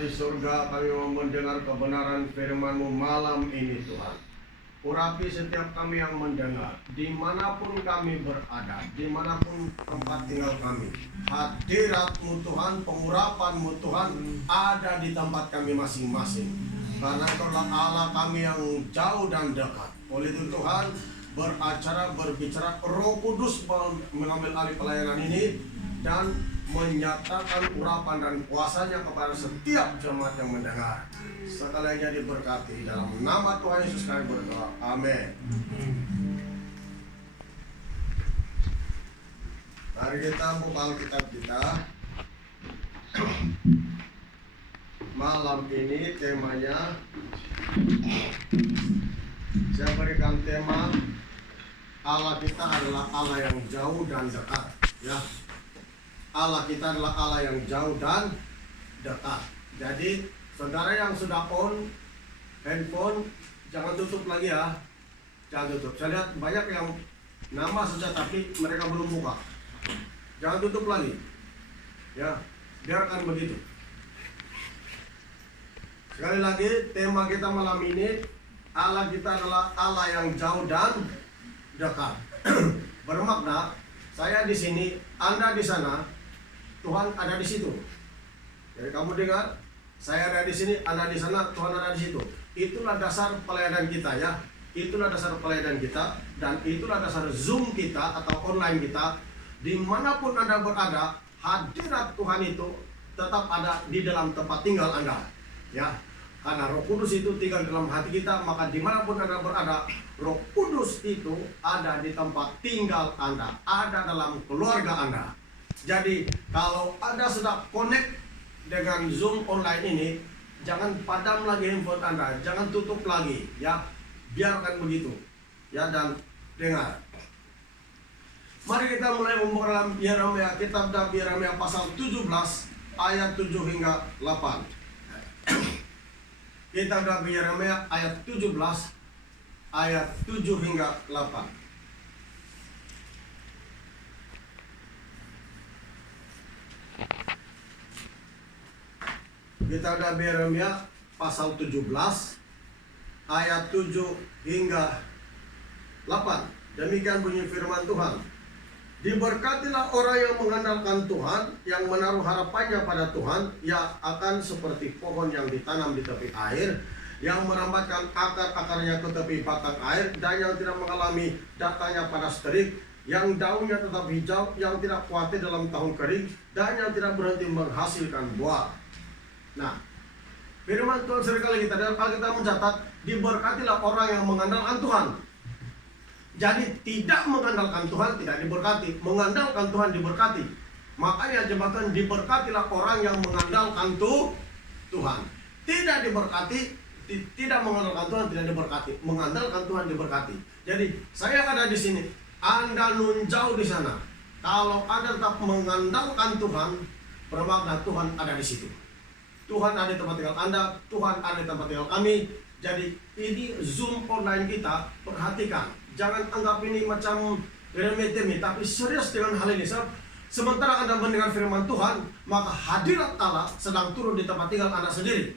di surga, kami mau mendengar kebenaran firman-Mu malam ini Tuhan. Urapi setiap kami yang mendengar, dimanapun kami berada, dimanapun tempat tinggal kami. Hadirat-Mu Tuhan, pengurapan-Mu Tuhan ada di tempat kami masing-masing. Karena Engkaulah Allah kami yang jauh dan dekat. Oleh itu Tuhan, berbicara Roh Kudus mengambil alih pelayanan ini dan menyatakan urapan dan kuasanya kepada setiap jemaat yang mendengar. Segalanya diberkati dalam nama Tuhan Yesus kami berdoa. Amin. Mari kita buka Alkitab kita. Malam ini temanya, saya berikan tema Allah kita adalah Allah yang jauh dan dekat. Ya, Allah kita adalah Allah yang jauh dan dekat. Jadi saudara yang sudah on handphone, jangan tutup lagi ya. Jangan tutup. Saya lihat banyak yang nama saja tapi mereka belum buka. Jangan tutup lagi. Ya, biarkan begitu. Sekali lagi, tema kita malam ini, Allah kita adalah Allah yang jauh dan dekat. Bermakna, saya di sini, Anda di sana, Tuhan ada di situ. Jadi kamu dengar, saya ada di sini, Anda di sana, Tuhan ada di situ. Itulah dasar pelayanan kita ya. Itulah dasar pelayanan kita, dan itulah dasar Zoom kita atau online kita. Dimanapun Anda berada, hadirat Tuhan itu tetap ada di dalam tempat tinggal Anda. Ya, karena Roh Kudus itu tinggal dalam hati kita, maka dimanapun Anda berada, Roh Kudus itu ada di tempat tinggal Anda, ada dalam keluarga Anda. Jadi kalau Anda sudah connect dengan Zoom online ini, jangan padam lagi handphone Anda, jangan tutup lagi, ya, biarkan begitu, ya, dan dengar. Mari kita mulai membuka dalam Yeremia, kitab Yeremia pasal 17 ayat 7 hingga 8. Kitab Yeremia ayat 17 ayat 7 hingga 8. Kitab Yeremia pasal 17 ayat 7 hingga 8. Demikian bunyi firman Tuhan. Diberkatilah orang yang mengandalkan Tuhan, yang menaruh harapannya pada Tuhan, yang akan seperti pohon yang ditanam di tepi air, yang merambatkan akar-akarnya ke tepi batang air, dan yang tidak mengalami datangnya panas terik, yang daunnya tetap hijau, yang tidak khawatir dalam tahun kering, dan yang tidak berhenti menghasilkan buah. Nah, firman Tuhan seringkali kita dalam Alkitab mencatat, diberkatilah orang yang mengandalkan Tuhan. Jadi tidak mengandalkan Tuhan tidak diberkati, mengandalkan Tuhan diberkati. Makanya jemaat, diberkatilah orang yang mengandalkan Tuhan. Tidak diberkati, tidak mengandalkan Tuhan tidak diberkati, mengandalkan Tuhan diberkati. Jadi saya ada di sini, Anda nun jauh di sana. Kalau Anda tetap mengandalkan Tuhan, bermakna Tuhan ada di situ. Tuhan ada di tempat tinggal Anda, Tuhan ada di tempat tinggal kami. Jadi ini Zoom online kita, perhatikan. Jangan anggap ini macam remeh-temeh, tapi serius dengan hal ini. Sementara Anda mendengar firman Tuhan, maka hadirat Allah sedang turun di tempat tinggal Anda sendiri.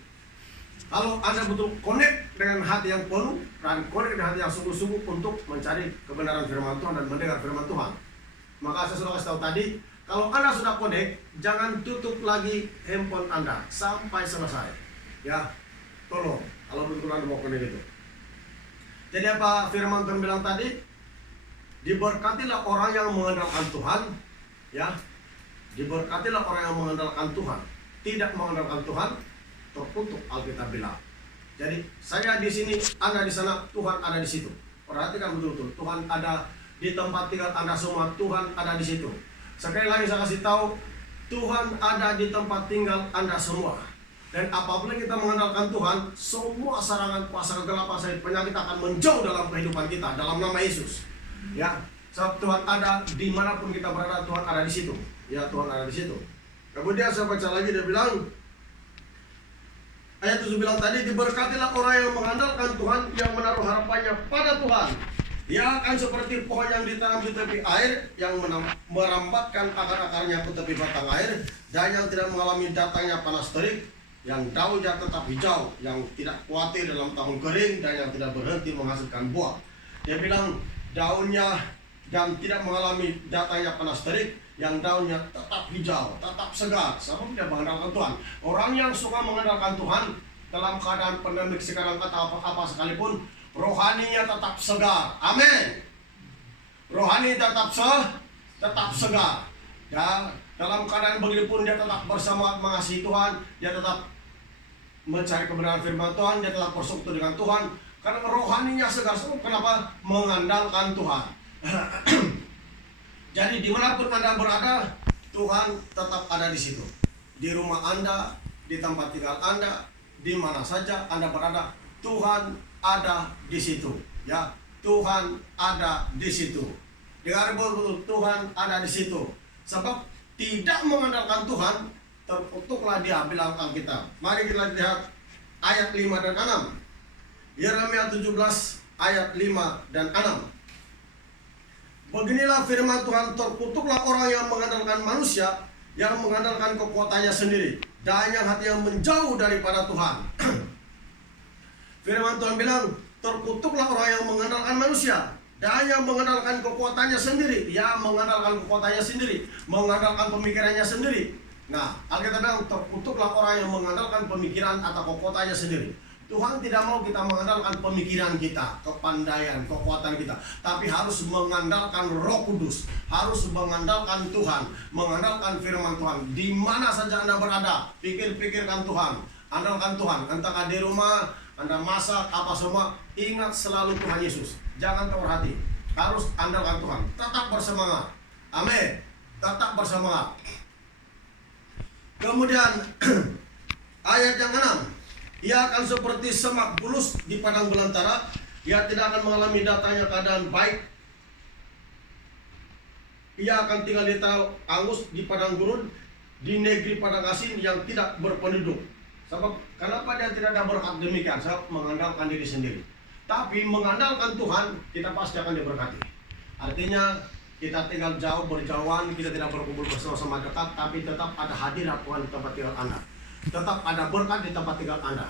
Kalau Anda betul connect dengan hati yang penuh dan connect dengan hati yang sungguh-sungguh untuk mencari kebenaran firman Tuhan dan mendengar firman Tuhan, maka saya sudah kasih tahu tadi, kalau Anda sudah connect, jangan tutup lagi handphone Anda sampai selesai. Ya, tolong. Kalau betul Anda mau connect itu. Jadi apa firman Tuhan bilang tadi? Diberkatilah orang yang mengandalkan Tuhan, ya. Diberkatilah orang yang mengandalkan Tuhan. Tidak mengandalkan Tuhan, terkutuk Alkitab bilang. Jadi saya di sini, Anda di sana, Tuhan ada di situ. Perhatikan betul-betul, Tuhan ada di tempat tinggal Anda semua, Tuhan ada di situ. Sekali lagi saya kasih tahu, Tuhan ada di tempat tinggal Anda semua. Dan apabila kita mengandalkan Tuhan, semua serangan kuasa kegelapan, penyakit akan menjauh dalam kehidupan kita dalam nama Yesus. Ya, sebab Tuhan ada dimanapun kita berada, Tuhan ada di situ. Ya, Tuhan ada di situ. Kemudian saya baca lagi, dia bilang, ayat 7 bilang tadi, diberkatilah orang yang mengandalkan Tuhan, yang menaruh harapannya pada Tuhan. Dia akan seperti pohon yang ditanam di tepi air, yang merambatkan akar-akarnya ke tepi batang air, dan yang tidak mengalami datangnya panas terik, yang daunnya tetap hijau, yang tidak khawatir dalam tahun kering, dan yang tidak berhenti menghasilkan buah. Dia bilang daunnya dan tidak mengalami datangnya panas terik, yang daunnya tetap hijau, tetap segar, sebab dia mengandalkan Tuhan. Orang yang suka mengandalkan Tuhan dalam keadaan pandemik sekarang atau apa sekalipun, rohaninya tetap segar. Amin. Rohani tetap segar. Ya, dalam keadaan begini pun dia tetap bersama mengasihi Tuhan, dia tetap mencari kebenaran firman Tuhan, dia tetap bersekutu dengan Tuhan, karena rohaninya segar. Kenapa? Mengandalkan Tuhan. Jadi dimanapun Anda berada, Tuhan tetap ada di situ. Di rumah Anda, di tempat tinggal Anda, di mana saja Anda berada, Tuhan ada di situ. Ya, Tuhan ada di situ. Dengar betul, Tuhan ada di situ. Sebab tidak mengandalkan Tuhan, terkutuklah dia, bilang Alkitab. Mari kita lihat ayat 5 dan 6. Yeremia 17 ayat 5 dan 6. Beginilah firman Tuhan, terkutuklah orang yang mengandalkan manusia, yang mengandalkan kekuatannya sendiri, dan yang hatinya menjauh daripada Tuhan. Firman Tuhan bilang, terkutuklah orang yang mengandalkan manusia, dan yang mengandalkan kekuatannya sendiri. Ya, mengandalkan kekuatannya sendiri, mengandalkan pemikirannya sendiri. Nah, Alkitab bilang, terkutuklah orang yang mengandalkan pemikiran atau kekuatannya sendiri. Tuhan tidak mau kita mengandalkan pemikiran kita, kepandaian, kekuatan kita, tapi harus mengandalkan Roh Kudus, harus mengandalkan Tuhan, mengandalkan firman Tuhan. Di mana saja Anda berada, pikirkan Tuhan, andalkan Tuhan. Entah di rumah, Anda masak, apa semua, ingat selalu Tuhan Yesus. Jangan tawar hati, harus andalkan Tuhan. Tetap bersemangat. Amin. Tetap bersemangat. Kemudian ayat yang 6. Ia akan seperti semak bulus di padang belantara. Ia tidak akan mengalami datangnya keadaan baik. Ia akan tinggal di tanah angus, di padang gurun, di negeri padang asin yang tidak berpenduduk. Sebab kenapa dia tidak ada berkat demikian? Sebab mengandalkan diri sendiri. Tapi mengandalkan Tuhan, kita pasti akan diberkati. Artinya kita tinggal jauh berjauhan, kita tidak berkumpul bersama-sama dekat, tapi tetap ada hadirat Tuhan di tempat tinggal Anda. Tetap ada berkat di tempat tinggal Anda.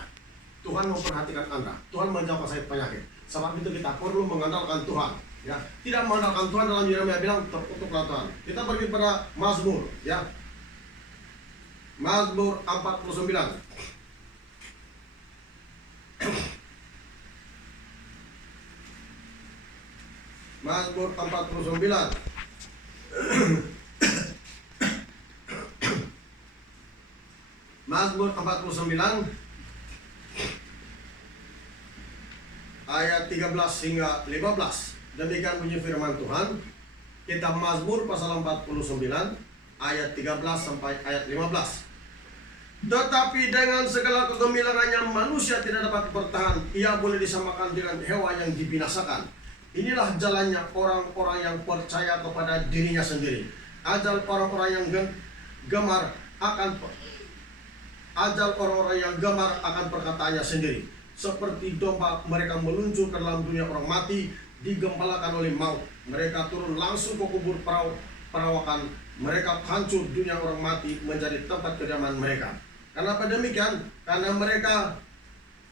Tuhan memperhatikan Anda. Tuhan menjauhkan sakit penyakit. Sebab itu kita perlu mengandalkan Tuhan. Ya, tidak mengandalkan Tuhan, dalam Yeremia bilang terkutuklah Tuhan. Kita pergi pada Mazmur, ya. Mazmur 49. Mazmur 49. Mazmur 49 ayat 13 hingga 15. Demikian bunyi firman Tuhan. Kitab Mazmur pasal 49 ayat 13 sampai ayat 15. Tetapi dengan segala kegemilangannya manusia tidak dapat bertahan. Ia boleh disamakan dengan hewan yang dibinasakan. Inilah jalannya orang-orang yang percaya kepada dirinya sendiri. Ajal orang-orang yang gemar akan perkataannya sendiri. Seperti domba mereka meluncur ke dalam dunia orang mati, digembalakan oleh maut. Mereka turun langsung ke kubur perawakan. Mereka hancur dunia orang mati menjadi tempat kediaman mereka. Kenapa demikian? Karena mereka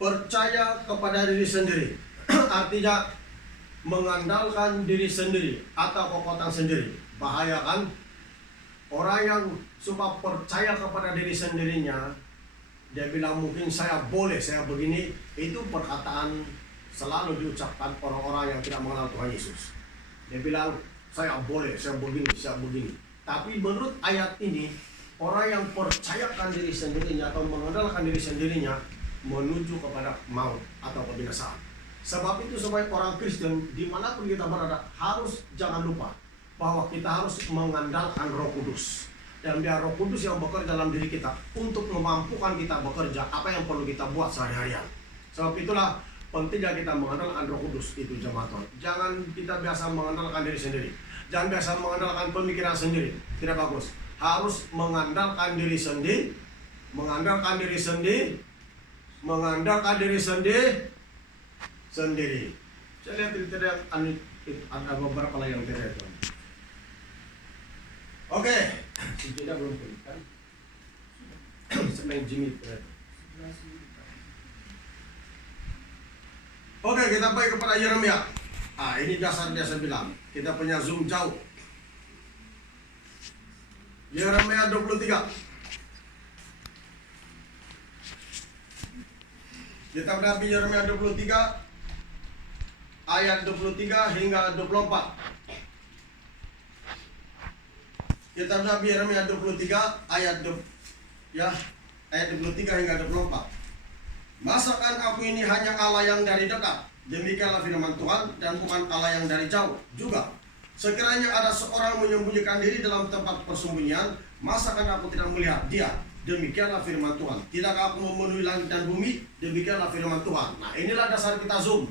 percaya kepada diri sendiri. Artinya mengandalkan diri sendiri atau kekuatan sendiri. Bahaya kan? Orang yang suka percaya kepada diri sendirinya, dia bilang mungkin saya boleh, saya begini. Itu perkataan selalu diucapkan orang-orang yang tidak mengenal Tuhan Yesus. Dia bilang saya boleh, saya begini, saya begini. Tapi menurut ayat ini, orang yang percayakan diri sendirinya atau mengandalkan diri sendirinya menuju kepada maut atau kebinasaan. Sebab itu sebagai orang Kristen, dimanapun kita berada, harus jangan lupa bahwa kita harus mengandalkan Roh Kudus. Dan biar Roh Kudus yang bekerja dalam diri kita untuk memampukan kita bekerja apa yang perlu kita buat sehari-harian. Sebab itulah pentingnya kita mengandalkan Roh Kudus itu, jemaat Tuhan. Jangan kita biasa mengandalkan diri sendiri. Jangan biasa mengandalkan pemikiran sendiri. Tidak bagus. Harus mengandalkan diri sendiri, mengandalkan diri sendiri, mengandalkan diri sendiri. Saya lihat tidak ada beberapa lagi yang tidak itu. Oke, tidak belum kan? Sebenarnya Jimmy tidak. Oke, kita baik kepada Yeremia. Ini dasar dia saya bilang. Kita punya zoom jauh. Yeremia 23. Kitab Nabi Yeremia 23 ayat 23 hingga 24. Kitab Nabi Yeremia 23 ayat 23 hingga 24. Masakan aku ini hanya Allah yang dari dekat, demikianlah firman Tuhan, dan bukan Allah yang dari jauh juga. Sekiranya ada seorang menyembunyikan diri dalam tempat persembunyian, masakan aku tidak melihat dia? Demikianlah firman Tuhan. Tidakkah aku memenuhi langit dan bumi? Demikianlah firman Tuhan. Nah, inilah dasar kita zoom.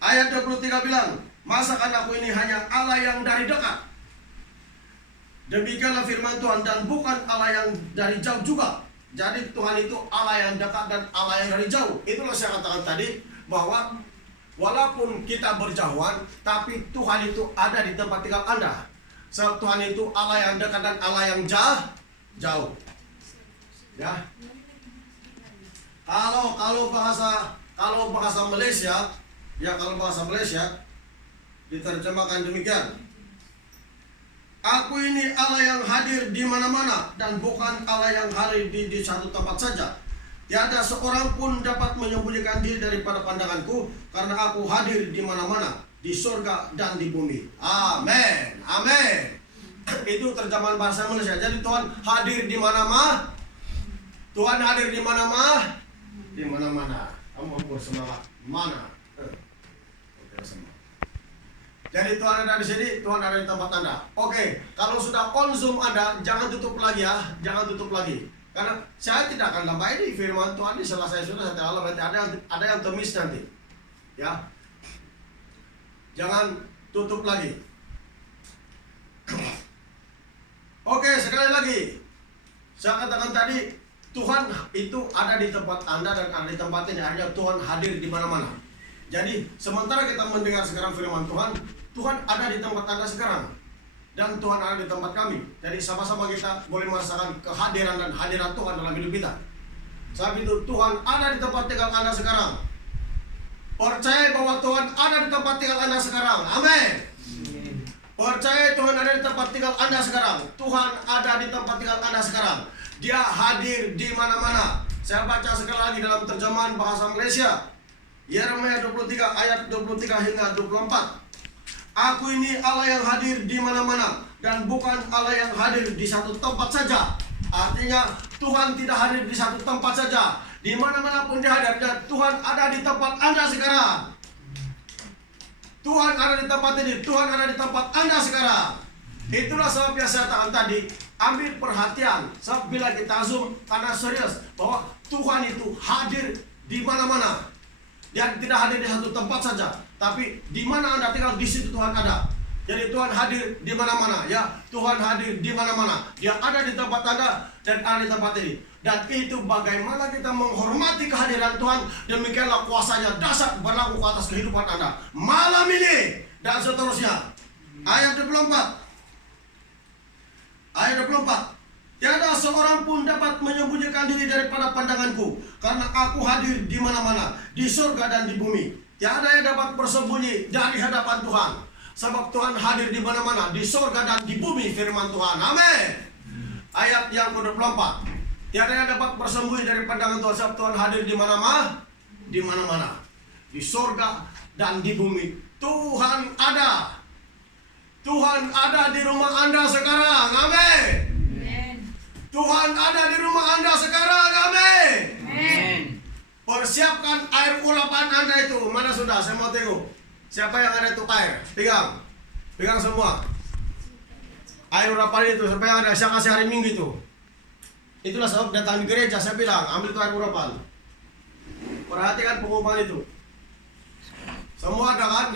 Ayat 23 bilang, masakan aku ini hanya Allah yang dari dekat? Demikianlah firman Tuhan, dan bukan Allah yang dari jauh juga. Jadi Tuhan itu Allah yang dekat dan Allah yang dari jauh. Itulah saya katakan tadi, bahwa walaupun kita berjauhan, tapi Tuhan itu ada di tempat tinggal Anda. Sebab Tuhan itu Allah yang dekat dan Allah yang jauh. Ya. Kalau bahasa Malaysia, kalau bahasa Malaysia diterjemahkan demikian. Aku ini Allah yang hadir di mana-mana dan bukan Allah yang hadir di satu tempat saja. Tiada seorang pun dapat menyembunyikan diri daripada pandanganku, karena aku hadir di mana-mana, di surga dan di bumi. Amin. Amin. Itu terjemahan bahasa Malaysia. Jadi Tuhan hadir di mana-mana. Tuhan hadir di mana-mana. Di mana-mana. Kamu bersemangat. Mana? Jadi Tuhan ada di sini, Tuhan ada di tempat Anda. Oke, kalau sudah on Zoom Anda, jangan tutup lagi ya. Jangan tutup lagi. Karena saya tidak akan tambah ini firman Tuhan di selesai sudah saya Allah, berarti ada yang temis nanti. Ya. Jangan tutup lagi. Oke, sekali lagi. Saya katakan tadi, Tuhan itu ada di tempat Anda dan ada di tempat ini. Artinya Tuhan hadir di mana-mana. Jadi, sementara kita mendengar sekarang firman Tuhan, Tuhan ada di tempat Anda sekarang. Dan Tuhan ada di tempat kami. Jadi sama-sama kita boleh merasakan kehadiran dan hadirat Tuhan dalam hidup kita. Sebab itu Tuhan ada di tempat tinggal Anda sekarang. Percaya bahwa Tuhan ada di tempat tinggal Anda sekarang. Amin. Percaya Tuhan ada di tempat tinggal Anda sekarang. Tuhan ada di tempat tinggal Anda sekarang. Dia hadir di mana-mana. Saya baca sekali lagi dalam terjemahan bahasa Malaysia. Yeremia 23 ayat 23 hingga 24. Aku ini Allah yang hadir di mana-mana dan bukan Allah yang hadir di satu tempat saja. Artinya Tuhan tidak hadir di satu tempat saja. Di mana-mana pun dia hadir, dan Tuhan ada di tempat Anda sekarang. Tuhan ada di tempat ini, Tuhan ada di tempat Anda sekarang. Itulah sebabnya saya katakan tadi, ambil perhatian. Sebab bila kita zoom, karena serius bahwa Tuhan itu hadir di mana-mana. Dia tidak hadir di satu tempat saja, tapi di mana Anda tinggal, di situ Tuhan ada. Jadi Tuhan hadir di mana-mana, ya. Tuhan hadir di mana-mana. Dia ada di tempat Anda dan ada di tempat ini. Dan itu bagaimana kita menghormati kehadiran Tuhan, demikianlah kuasanya dasar berlaku ke atas kehidupan Anda malam ini dan seterusnya. Ayat 24. Ayat 24. Tiada seorang pun dapat menyembunyikan diri daripada pandanganku, karena aku hadir di mana-mana, di surga dan di bumi. Tiada yang dapat bersembunyi dari hadapan Tuhan, sebab Tuhan hadir di mana-mana, di surga dan di bumi, firman Tuhan. Amin. Ayat yang ke-24. Tiada yang dapat bersembunyi dari pandangan Tuhan, sebab Tuhan hadir di mana-mana, di mana-mana, di surga dan di bumi. Tuhan ada. Tuhan ada di rumah Anda sekarang. Amin. Tuhan ada di rumah Anda sekarang. Amin. Persiapkan air urapan Anda itu. Mana sudah? Saya mau tengok. Siapa yang ada itu air? Pegang. Pegang semua. Air urapan itu. Siapa yang ada? Saya kasih hari Minggu itu. Itulah sebab datang di gereja. Saya bilang, ambil itu air urapan. Perhatikan pengumuman itu. Semua ada kan?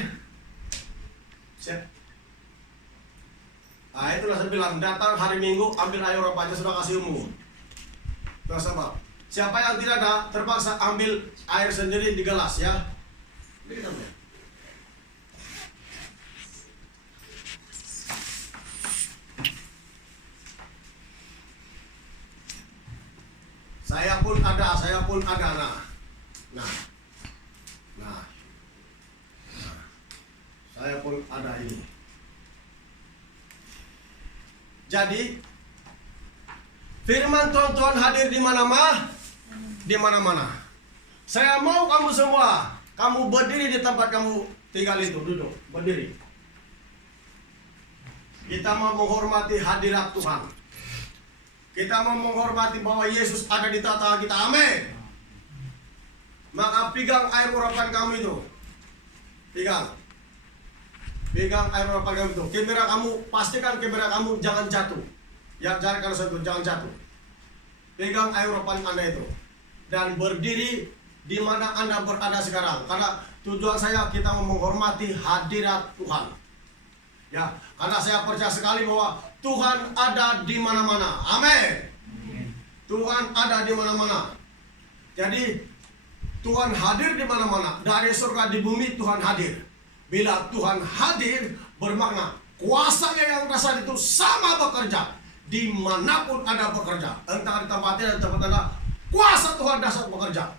Nah, itulah saya bilang, datang hari Minggu, ambil air urapannya, sudah kasih umum. Itu sebab. Siapa yang tidak ada, terpaksa ambil air sendiri di gelas, ya. Saya pun ada ada, saya pun ada. Nah, saya pun ada ini. Jadi firman Tuhan hadir di mana-mana, di mana-mana. Saya mau kamu semua, kamu berdiri di tempat kamu tinggal itu, duduk, berdiri. Kita mau menghormati hadirat Tuhan. Kita mau menghormati bahwa Yesus ada di tengah kita. Amin. Maka pegang air urapan kamu itu. Pegang air urapan kamu itu. Kamera kamu, pastikan kamera kamu jangan jatuh. Ya, jangan jangan jatuh. Pegang air urapan Anda itu. Dan berdiri di mana Anda berada sekarang. Karena tujuan saya kita mau menghormati hadirat Tuhan. Ya, karena saya percaya sekali bahwa Tuhan ada di mana-mana. Amin. Tuhan ada di mana-mana. Jadi Tuhan hadir di mana-mana. Dari surga di bumi Tuhan hadir. Bila Tuhan hadir bermakna kuasanya yang dahsyat itu sama bekerja dimanapun Anda bekerja. Entah di tempat ini, di tempat Anda, kuasa Tuhan dahsyat bekerja.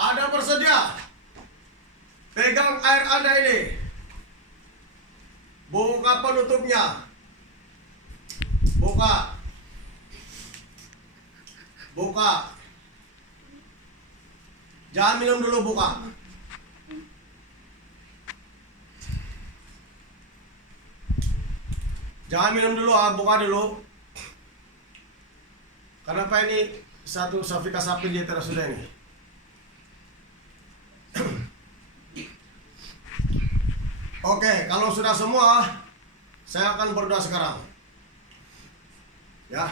Anda bersedia? Pegang air Anda ini. Buka penutupnya. Buka. Jangan minum dulu, buka. Jangan minum dulu, buka dulu. Kenapa ini satu Safika sapi di atas sudah ini? Oke, kalau sudah semua, saya akan berdoa sekarang. Ya.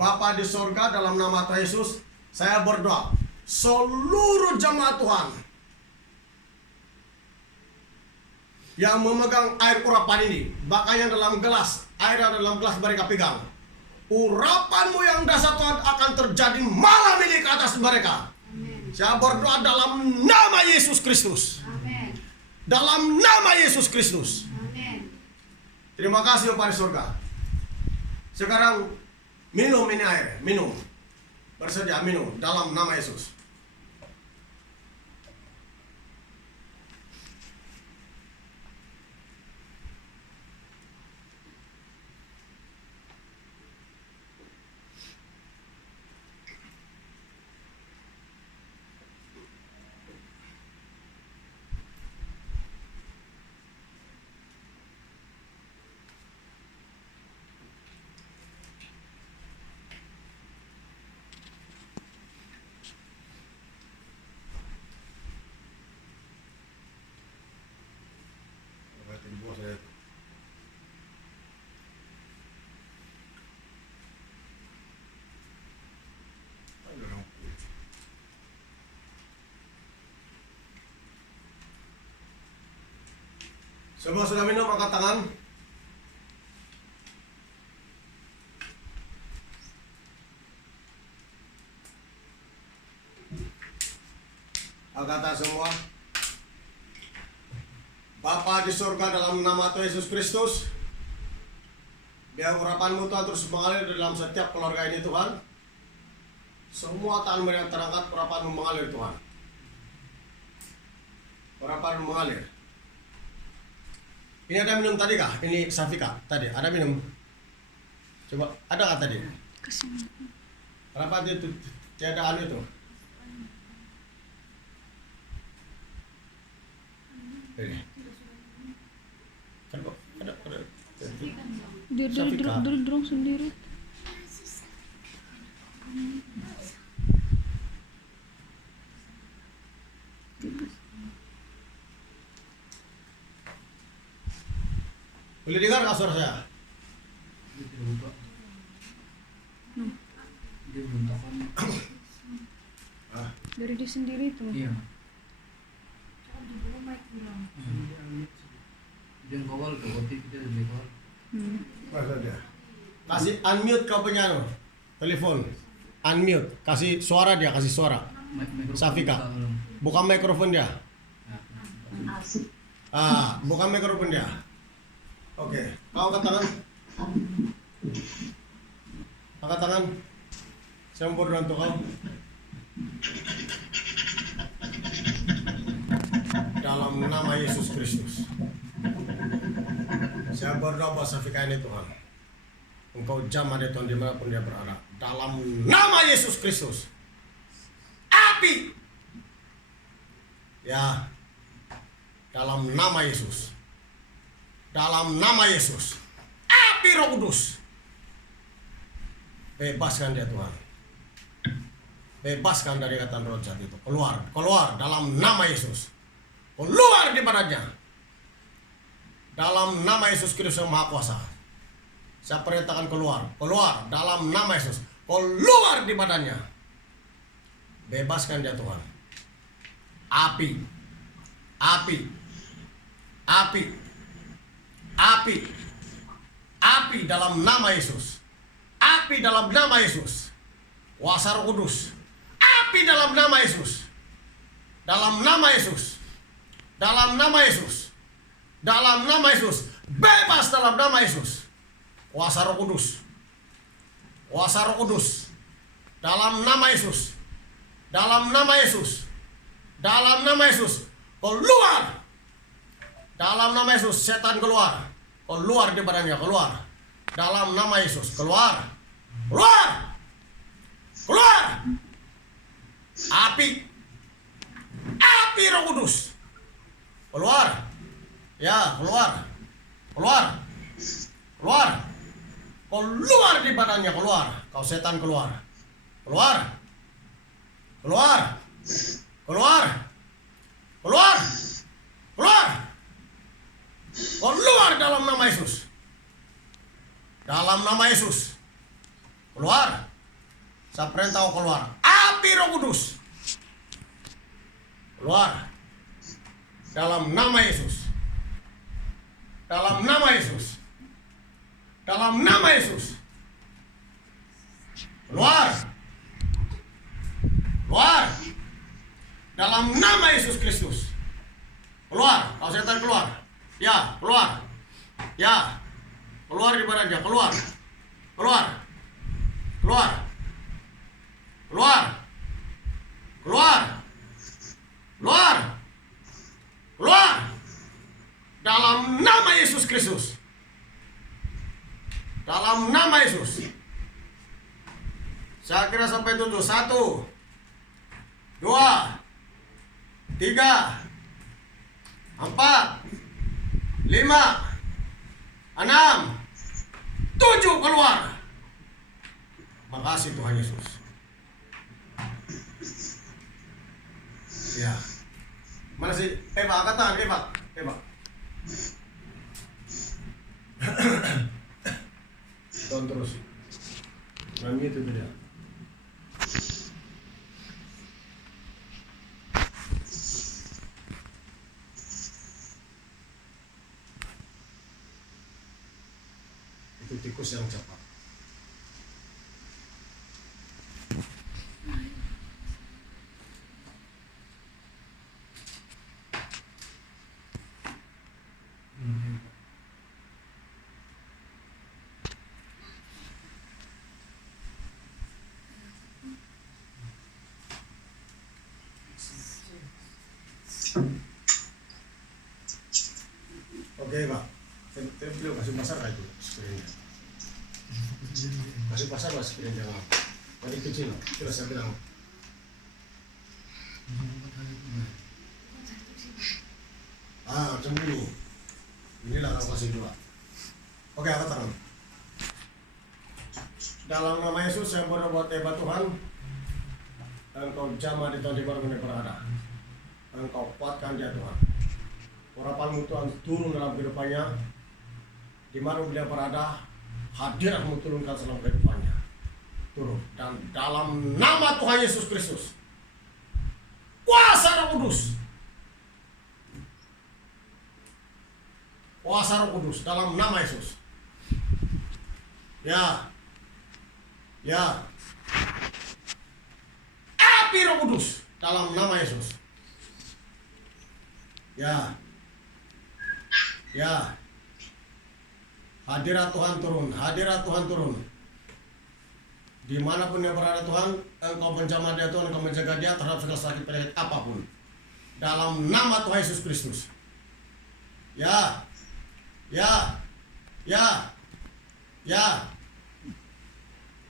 Bapa di surga, dalam nama Tuhan Yesus, saya berdoa. Seluruh jemaat Tuhan yang memegang air urapan ini, bahkan yang dalam gelas, air yang dalam gelas mereka pegang. Urapanmu yang dahsyat Tuhan akan terjadi malam ini ke atas mereka. Amen. Saya berdoa dalam nama Yesus Kristus. Dalam nama Yesus Kristus. Amin. Terima kasih Bapa di surga. Sekarang minum ini air, minum. Bersedia minum dalam nama Yesus. Semua sudah minum, angkat tangan. Angkat tangan semua. Bapa di surga, dalam nama Tuhan Yesus Kristus, biar urapan-Mu Tuhan terus mengalir dalam setiap keluarga ini Tuhan. Semua tangan mereka terangkat, urapan-Mu mengalir Tuhan. Urapan-Mu mengalir. Ini ada minum tadi kah? Ini Safika tadi ada minum. Coba ada nggak tadi? Kenapa dia tiada anu itu? Ini. Kan kok ada. Dia duduk sendiri. Boleh dengar nggak suara saya? Dari dia sendiri tuh. Iya. Dia kawal tuh, waktu kita lebih kawal. Masa dia? Kasih unmute kau punya telepon. Unmute, kasih suara dia, kasih suara. Safika. Buka mikrofon dia. Buka mikrofon dia. Oke, kau angkat tangan. Angkat tangan. Saya mau berdoa untuk kau. Dalam nama Yesus Kristus. Saya berdoa buat Safika ini Tuhan. Engkau jamah dia Tuhan dimanapun dia berada. Dalam nama Yesus Kristus. Api. Ya. Dalam nama Yesus. Dalam nama Yesus. Api Roh Kudus. Bebaskan dia Tuhan. Bebaskan dari ikatan roh jahat itu. Keluar, keluar dalam nama Yesus. Keluar di badannya. Dalam nama Yesus Kristus yang Maha Kuasa. Saya perintahkan keluar, keluar dalam nama Yesus. Keluar di badannya. Bebaskan dia Tuhan. Api. Api. Api. Api. Api dalam nama Yesus. Api dalam nama Yesus. Kuasa Roh Kudus. Api dalam nama Yesus. Dalam nama Yesus. Dalam nama Yesus. Dalam nama Yesus. Bebas dalam nama Yesus. Kuasa Roh Kudus. Kuasa Roh Kudus. Dalam nama Yesus. Dalam nama Yesus. Dalam nama Yesus. Keluar. Dalam nama Yesus. Setan keluar. Keluar di badannya. Keluar. Dalam nama Yesus. Keluar. Keluar. Keluar. Api. Api Roh Kudus. Keluar. Ya, keluar. Keluar. Keluar. Keluar di badannya, keluar. Kau setan keluar. Keluar. Keluar. Keluar. Keluar. Keluar. Keluar dalam nama Yesus. Dalam nama Yesus. Keluar. Saya perintah kau keluar. Api Roh Kudus. Keluar. Dalam nama Yesus. Dalam nama Yesus. Dalam nama Yesus. Keluar. Keluar. Dalam nama Yesus Kristus. Keluar. Kau setan keluar. Ya, keluar. Ya. Keluar di badannya. Keluar. Keluar. Keluar. Keluar. Keluar. Keluar. Keluar. Dalam nama Yesus Kristus. Dalam nama Yesus. Saya kira sampai 7. 1, 2, 3, 4, 5, 6, 7 keluar. Makasih Tuhan Yesus. Ya. Mana sih? Eva, angkat tangan, Eva. Eva. Tonton terus. Nami itu dia. Itu tikus yang cepat. Oke Pak, saya beliau kasih pasar nggak itu screennya? Kasih pasar nggak screennya? Tadi kecil, sudah saya bilang. Macam ini. Inilah aku kasih 2. Oke, angkat tangan. Dalam nama Yesus saya berdoa buat hebat Tuhan. Dan kau jamah di Tuhan di mana berada. Dan kau kuatkan dia Tuhan. Urapanmu Tuhan turun dalam kehidupannya. Di mana dia berada, hadiratmu turunkan dalam kehidupannya. Turun. Dan dalam nama Tuhan Yesus Kristus, kuasa Roh Kudus. Kuasa Roh Kudus dalam nama Yesus. Ya. Ya. Api Roh Kudus dalam nama Yesus. Ya. Ya. Hadirat Tuhan turun, hadirat Tuhan turun. Dimanapun dia berada Tuhan, Engkau menjamah dia Tuhan, Engkau menjaga dia terhadap segala sakit penyakit apapun. Dalam nama Tuhan Yesus Kristus. Ya.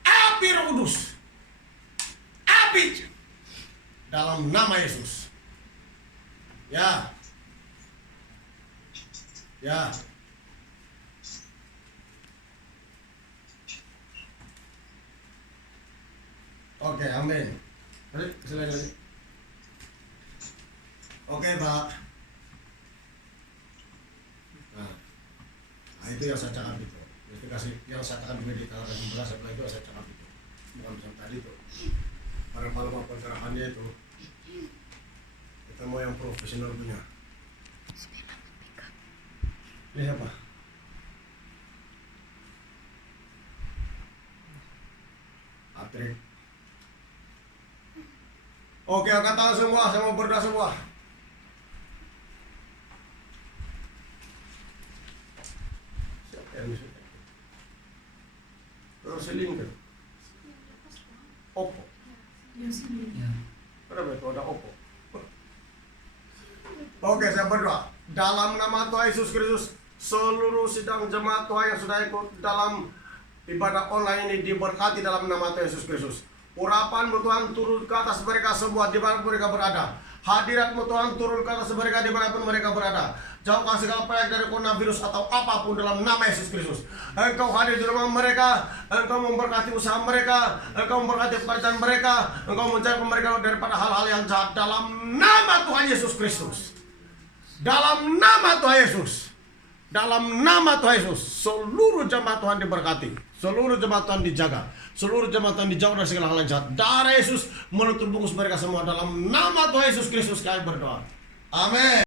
Api Roh Kudus. Api. Dalam nama Yesus. Ya. Oke, amin. Silakan. Oke, Pak. Nah, itu yang saya cakap itu. Kasih yang saya cakap di meditasi berasa itu yang saya cakap itu. Bukan macam tadi itu. Pada malam pencerahannya itu. Kita mau yang profesional punya. Ini siapa? Patrick. Oke, angkat tangan semua, saya mau berdoa semua. Siapa yang bisa? Terus selingkuh. Oppo. Ya. Berapa itu ada Oppo? Oke, saya berdoa. Dalam nama Tuhan Yesus Kristus, seluruh sidang jemaat Tuhan yang sudah ikut dalam ibadah online ini diberkati dalam nama Tuhan Yesus Kristus. Urapan Tuhan turun ke atas mereka semua di mana mereka berada. Hadirat-Mu Tuhan turun ke atas mereka di mana pun mereka berada. Jauhkan segala penyakit dari coronavirus atau apapun dalam nama Yesus Kristus. Engkau hadir di rumah mereka, Engkau memberkati usaha mereka, Engkau memberkati pekerjaan mereka, Engkau menjaga mereka daripada hal-hal yang jahat dalam nama Tuhan Yesus Kristus. Dalam nama Tuhan Yesus. Dalam nama Tuhan Yesus, seluruh jemaat Tuhan diberkati, seluruh jemaat Tuhan dijaga, seluruh jemaat Tuhan dijauh dari segala hal yang jahat. Darah Yesus menutup bungkus mereka semua. Dalam nama Tuhan Yesus Kristus kami berdoa. Amin.